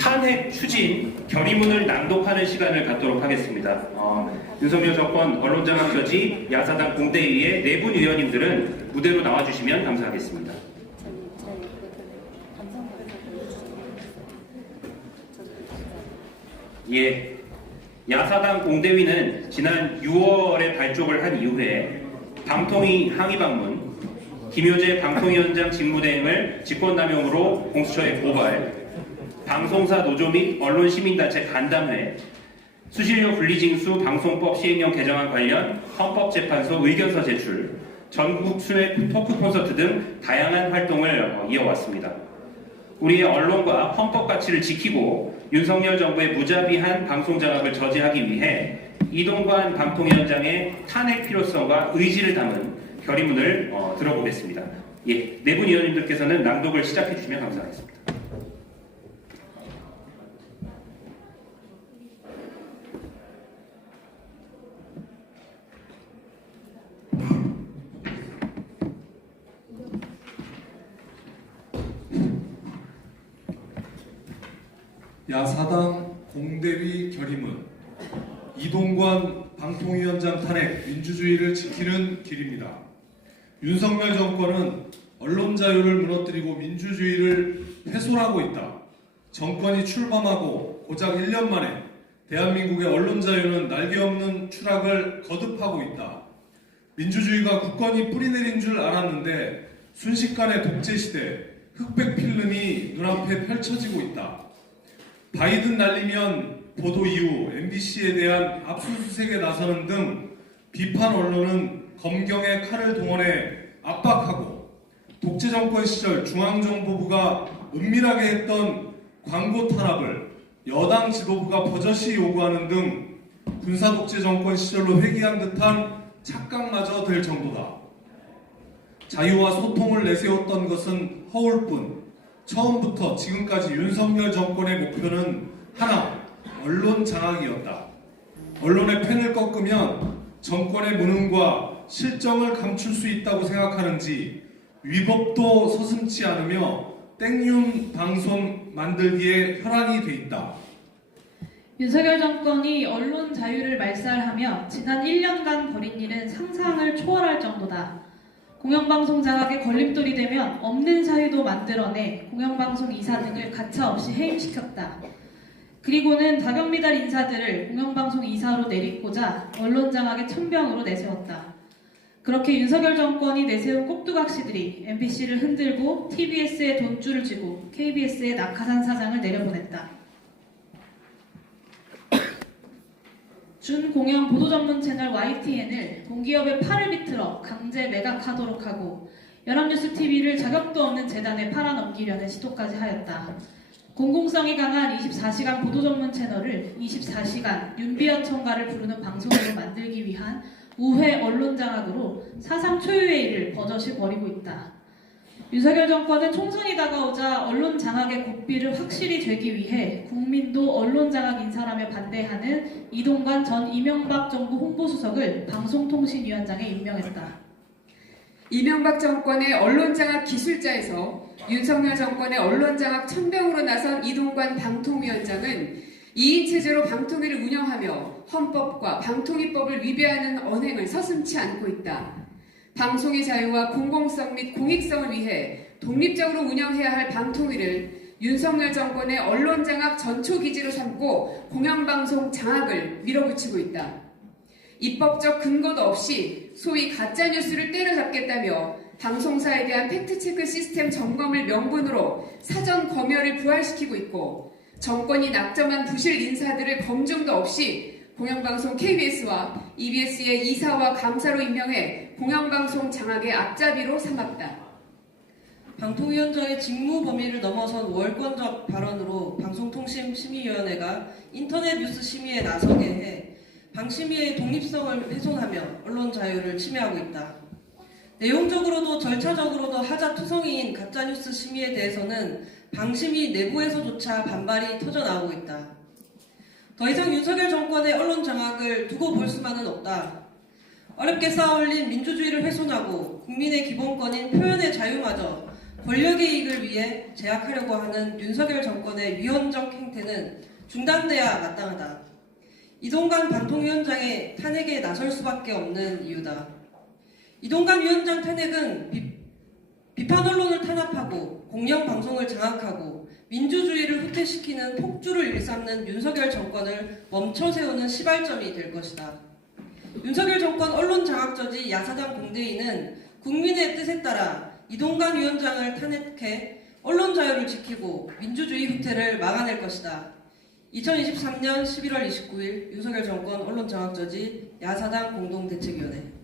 탄핵 추진 결의문을 낭독하는 시간을 갖도록 하겠습니다. 윤석열 정권 언론장악 저지 야사당 공대위의 네 분 의원님들은 무대로 나와주시면 감사하겠습니다. 예, 야사당 공대위는 지난 6월에 발족을 한 이후에 방통위 항의 방문, 김효재 방통위원장 직무대행을 직권남용으로 공수처에 고발, 방송사 노조 및 언론시민단체 간담회, 수신료 분리징수 방송법 시행령 개정안 관련 헌법재판소 의견서 제출, 전국 순회 토크 콘서트 등 다양한 활동을 이어왔습니다. 우리의 언론과 헌법 가치를 지키고 윤석열 정부의 무자비한 방송장악을 저지하기 위해 이동관 방통위원장의 탄핵 필요성과 의지를 담은 결의문을 들어보겠습니다. 예, 네 분 의원님들께서는 낭독을 시작해 주시면 감사하겠습니다. 야사당 공대위 결의문, 이동관 방통위원장 탄핵, 민주주의를 지키는 길입니다. 윤석열 정권은 언론 자유를 무너뜨리고 민주주의를 훼손하고 있다. 정권이 출범하고 고작 1년 만에 대한민국의 언론 자유는 날개 없는 추락을 거듭하고 있다. 민주주의가 굳건히 뿌리내린 줄 알았는데 순식간에 독재 시대 흑백 필름이 눈앞에 펼쳐지고 있다. 바이든 날리면 보도 이후 MBC에 대한 압수수색에 나서는 등 비판 언론은 검경의 칼을 동원해 압박하고 독재 정권 시절 중앙정보부가 은밀하게 했던 광고 탄압을 여당 지도부가 버젓이 요구하는 등 군사독재 정권 시절로 회귀한 듯한 착각마저 될 정도다. 자유와 소통을 내세웠던 것은 허울뿐 처음부터 지금까지 윤석열 정권의 목표는 하나, 언론 장악이었다. 언론의 펜을 꺾으면 정권의 무능과 실정을 감출 수 있다고 생각하는지 위법도 서슴지 않으며 땡윤 방송 만들기에 혈안이 돼 있다. 윤석열 정권이 언론 자유를 말살하며 지난 1년간 벌인 일은 상상을 초월할 정도다. 공영방송 장악에 걸림돌이 되면 없는 사유도 만들어내 공영방송 이사 등을 가차없이 해임시켰다. 그리고는 다경미달 인사들을 공영방송 이사로 내리고자 언론 장악의 천병으로 내세웠다. 그렇게 윤석열 정권이 내세운 꼭두각시들이 MBC를 흔들고 TBS에 돈줄을 쥐고 KBS에 낙하산 사장을 내려보냈다. 준공영 보도전문 채널 YTN을 공기업의 팔을 비틀어 강제 매각하도록 하고 연합뉴스TV를 자격도 없는 재단에 팔아넘기려는 시도까지 하였다. 공공성이 강한 24시간 보도전문 채널을 24시간 윤비어 청가를 부르는 방송으로 만들기 위한 우회 언론 장악으로 사상 초유의 일을 버젓이 벌이고 있다. 윤석열 정권은 총선이 다가오자 언론 장악의 고삐를 확실히 죄기 위해 국민도 언론 장악 인사라며 반대하는 이동관 전 이명박 정부 홍보수석을 방송통신위원장에 임명했다. 이명박 정권의 언론 장악 기술자에서 윤석열 정권의 언론 장악 천병으로 나선 이동관 방통위원장은 2인 체제로 방통위를 운영하며 헌법과 방통위법을 위배하는 언행을 서슴지 않고 있다. 방송의 자유와 공공성 및 공익성을 위해 독립적으로 운영해야 할 방통위를 윤석열 정권의 언론 장악 전초기지로 삼고 공영방송 장악을 밀어붙이고 있다. 입법적 근거도 없이 소위 가짜뉴스를 때려잡겠다며 방송사에 대한 팩트체크 시스템 점검을 명분으로 사전 검열을 부활시키고 있고 정권이 낙점한 부실 인사들을 검증도 없이 공영방송 KBS와 EBS의 이사와 감사로 임명해 공영방송 장악의 앞잡이로 삼았다. 방통위원장의 직무 범위를 넘어선 월권적 발언으로 방송통신심의위원회가 인터넷 뉴스 심의에 나서게 해 방심위의 독립성을 훼손하며 언론 자유를 침해하고 있다. 내용적으로도 절차적으로도 하자투성이인 가짜뉴스 심의에 대해서는 방심위 내부에서조차 반발이 터져나오고 있다. 더 이상 윤석열 정권의 언론 장악을 두고 볼 수만은 없다. 어렵게 쌓아올린 민주주의를 훼손하고 국민의 기본권인 표현의 자유마저 권력의 이익을 위해 제약하려고 하는 윤석열 정권의 위헌적 행태는 중단돼야 마땅하다. 이동관 방통위원장의 탄핵에 나설 수밖에 없는 이유다. 이동관 위원장 탄핵은 비판 언론을 탄압하고 공영 방송을 장악하고 민주주의를 후퇴시키는 폭주를 일삼는 윤석열 정권을 멈춰 세우는 시발점이 될 것이다. 윤석열 정권 언론 장악저지 야사당 공대위는 국민의 뜻에 따라 이동관 위원장을 탄핵해 언론 자유를 지키고 민주주의 후퇴를 막아낼 것이다. 2023년 11월 29일 윤석열 정권 언론 장악저지 야사당 공동대책위원회